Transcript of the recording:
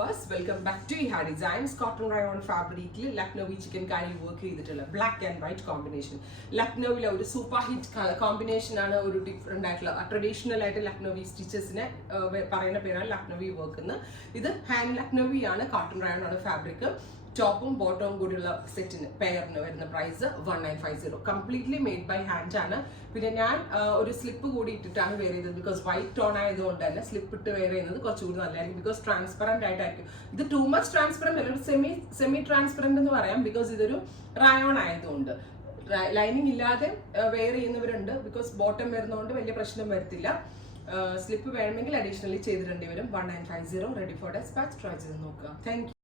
viewers, welcome back to Iha Designs. Cotton rayon fabric Lucknowi chicken curry work ചെയ്തിട്ടുള്ള black and white combination. ലക്നൗവിലെ ഒരു super hit combination ആണ്. ഒരു different ആയിട്ടുള്ള traditional ആയിട്ട് ലക്നൗവി സ്റ്റിച്ചസിനെ പറയുന്ന പേരാണ് ലക്നൗവി വർക്ക് എന്ന്. ഇത് ഹാൻഡ് ലക്നൗവി ആണ്, കോട്ടൺ റയോൺ ആണ് ഫാബ്രിക്. ടോപ്പും ബോട്ടവും കൂടിയുള്ള സെറ്റിന് പെയറിന് വരുന്ന price 1950. Completely made by hand ആണ്. പിന്നെ ഞാൻ ഒരു സ്ലിപ്പ് കൂടി ഇട്ടിട്ടാണ് വെയർ ചെയ്തത്. ബിക്കോസ് വൈറ്റ് ടോൺ ആയതുകൊണ്ട് തന്നെ സ്ലിപ്പ് ഇട്ട് വെയർ ചെയ്യുന്നത് കുറച്ചുകൂടി നല്ലതായിരിക്കും. ബിക്കോസ് ട്രാൻസ്പെറന്റ് ആയിട്ടായിരിക്കും. ഇത് ടു മച്ച് ട്രാൻസ്പെറന്റ് അല്ല, ഒരു സെമി ട്രാൻസ്പെറന്റ് എന്ന് പറയാം. ബിക്കോസ് ഇതൊരു റയോൺ ആയതുകൊണ്ട് ലൈനിങ് ഇല്ലാതെ വെയർ ചെയ്യുന്നവരുണ്ട്. ബിക്കോസ് ബോട്ടം വരുന്നതുകൊണ്ട് വലിയ പ്രശ്നം വരത്തില്ല. സ്ലിപ്പ് വേണമെങ്കിൽ അഡീഷണലി ചെയ്തിടേണ്ടി വരും. 1950 റെഡി ഫോർ ഡെസ്പാച്ച്. ട്രൈ ചെയ്ത് നോക്കുക. Thank you.